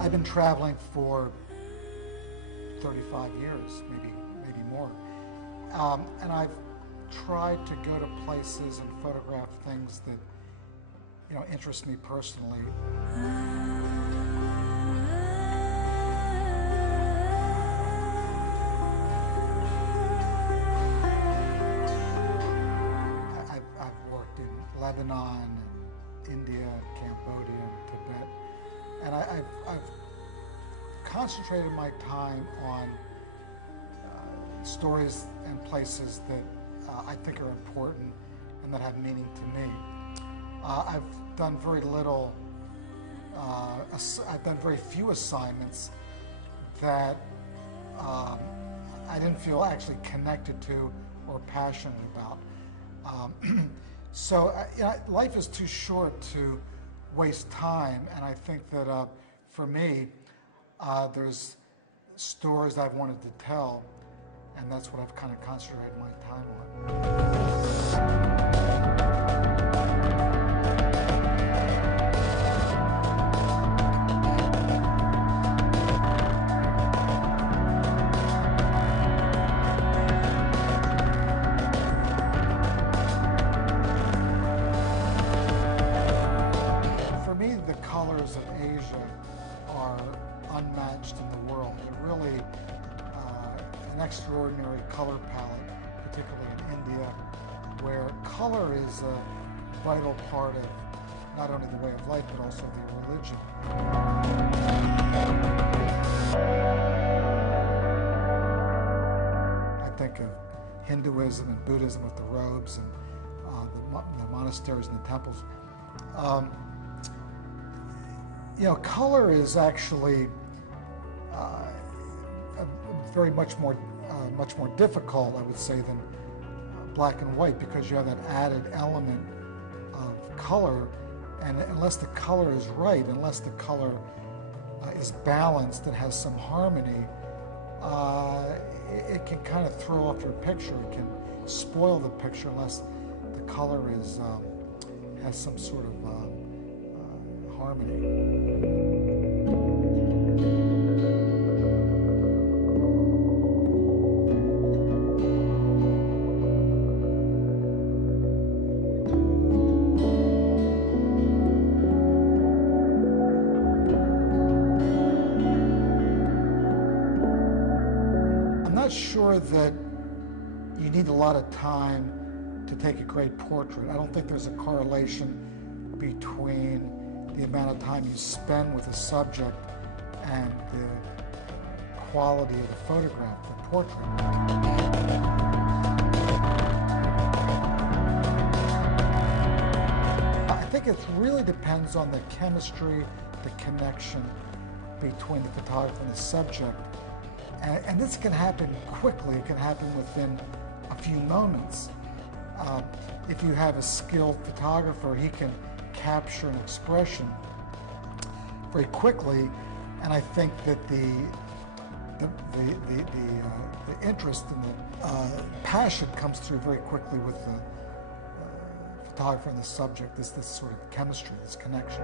I've been traveling for 35 years, maybe more, and I've tried to go to places and photograph things that interest me personally. I've worked in Lebanon and India, Cambodia, and Tibet. And I've concentrated my time on stories and places that I think are important and that have meaning to me. I've done very little, I've done very few assignments that I didn't feel actually connected to or passionate about. So life is too short to waste time, and I think that for me, there's stories I've wanted to tell, and that's what I've kind of concentrated my time on. Colors of Asia are unmatched in the world. They're really an extraordinary color palette, particularly in India, where color is a vital part of not only the way of life, but also their religion. I think of Hinduism and Buddhism with the robes and the monasteries and the temples. Color is actually very much more difficult, I would say, than black and white, because you have that added element of color, and unless the color is right, unless the color is balanced and has some harmony, it can kind of throw off your picture. It can spoil the picture unless the color is has some sort of harmony. I'm not sure that you need a lot of time to take a great portrait. I don't think there's a correlation between the amount of time you spend with a subject and the quality of the photograph, the portrait. I think it really depends on the chemistry, the connection between the photographer and the subject. And this can happen quickly. It can happen within a few moments. If you have a skilled photographer, he can capture an expression very quickly, and I think that the interest and the passion comes through very quickly with the photographer and the subject. This sort of chemistry, this connection.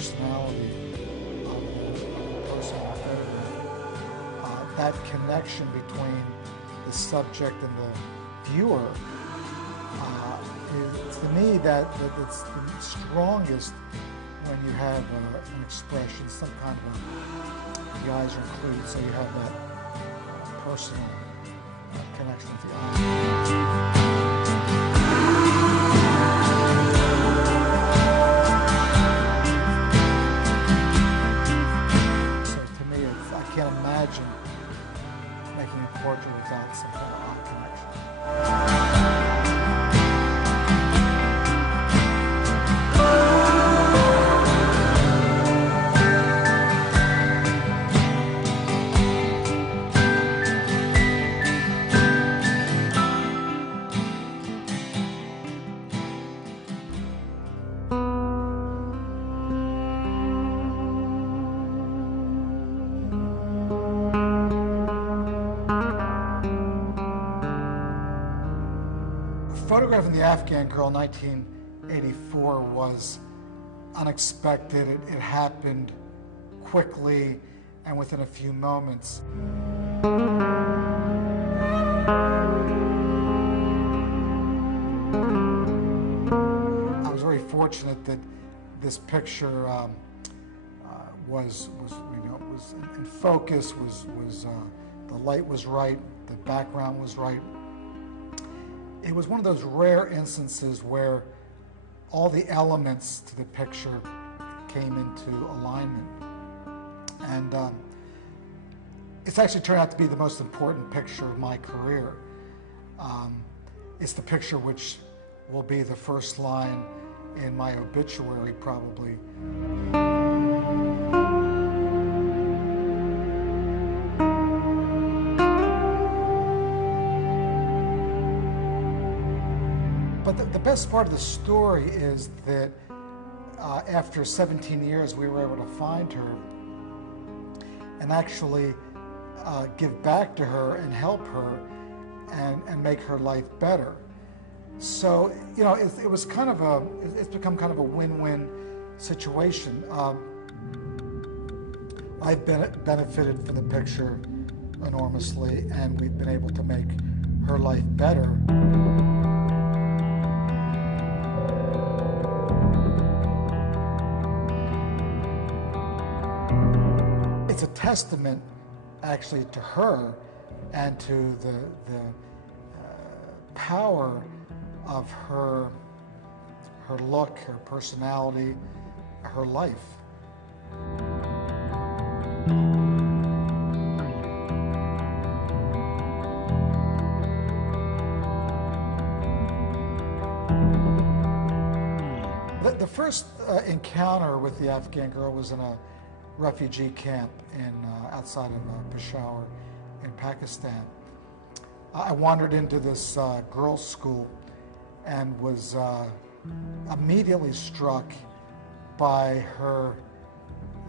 personality of the person in the photograph. That connection between the subject and the viewer, is, to me, it's the strongest when you have an expression, some kind of the eyes are included, so you have that personal connection with the eyes. I can't imagine making a portrait without some kind of eye connection. Photographing the Afghan girl in 1984 was unexpected. It happened quickly and within a few moments. I was very fortunate that this picture was in focus, the light was right, the background was right. It was one of those rare instances where all the elements to the picture came into alignment. And it's actually turned out to be the most important picture of my career. It's the picture which will be the first line in my obituary, probably. But the best part of the story is that after 17 years, we were able to find her and actually give back to her and help her and make her life better. So, you know, it's become kind of a win-win situation. I've benefited from the picture enormously, and we've been able to make her life better. It's a testament, actually, to her and to the power of her look, her personality, her life. The first encounter with the Afghan girl was in a refugee camp outside of Peshawar in Pakistan. I wandered into this girls' school and was immediately struck by her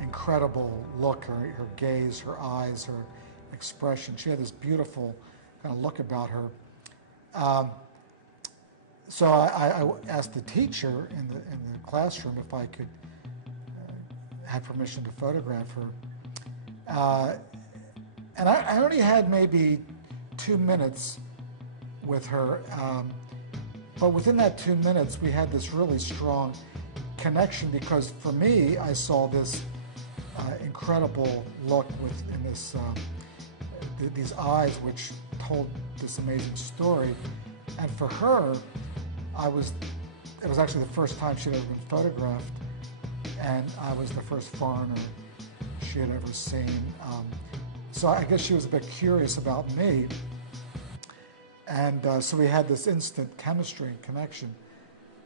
incredible look, her gaze, her eyes, her expression. She had this beautiful kind of look about her. So I asked the teacher in the classroom if I could have permission to photograph her. And I only had maybe 2 minutes with her, but within that 2 minutes we had this really strong connection, because for me, I saw this incredible look in this these eyes which told this amazing story, and for her, it was actually the first time she'd ever been photographed, and I was the first foreigner she had ever seen. So I guess she was a bit curious about me, and so we had this instant chemistry and connection,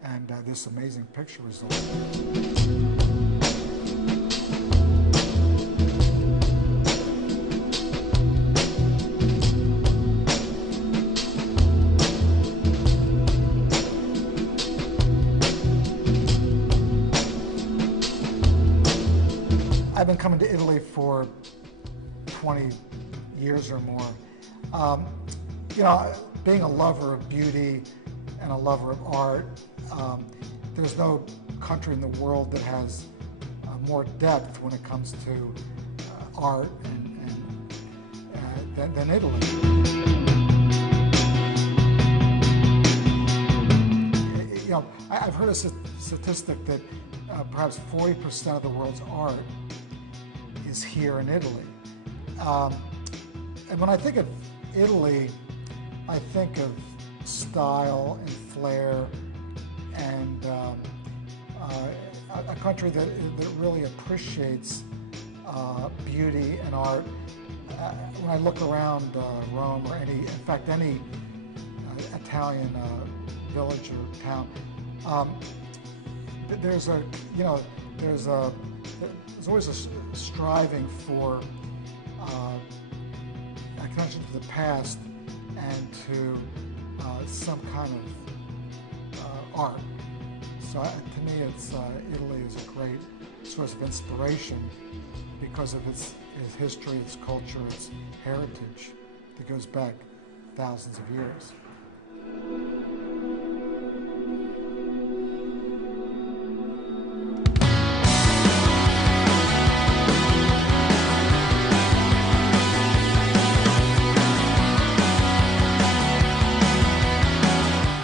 and this amazing picture result. I've been coming to Italy for 20 years or more. You know, being a lover of beauty and a lover of art, there's no country in the world that has more depth when it comes to art than Italy. You know, I've heard a statistic that perhaps 40% of the world's art is here in Italy. And when I think of Italy, I think of style and flair and a country that really appreciates beauty and art. When I look around Rome or any Italian village or town, there's always a striving for a connection to the past and to some kind of art. So to me, Italy is a great source of inspiration because of its history, its culture, its heritage that goes back thousands of years.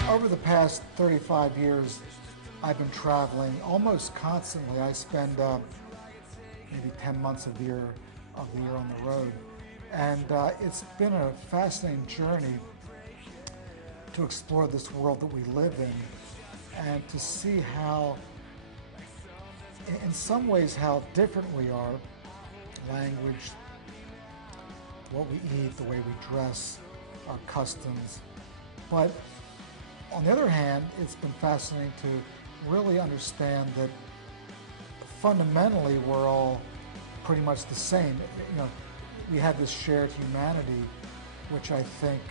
Over the past 35 years, I've been traveling almost constantly. I spend maybe 10 months of the year on the road. And it's been a fascinating journey to explore this world that we live in and to see how, in some ways, how different we are. Language, what we eat, the way we dress, our customs. But on the other hand, it's been fascinating to really understand that fundamentally we're all pretty much the same. You know, we have this shared humanity, which I think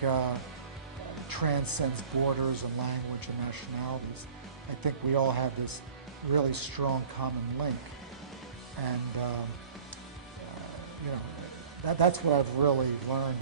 transcends borders and language and nationalities. I think we all have this really strong common link, and you know, that's what I've really learned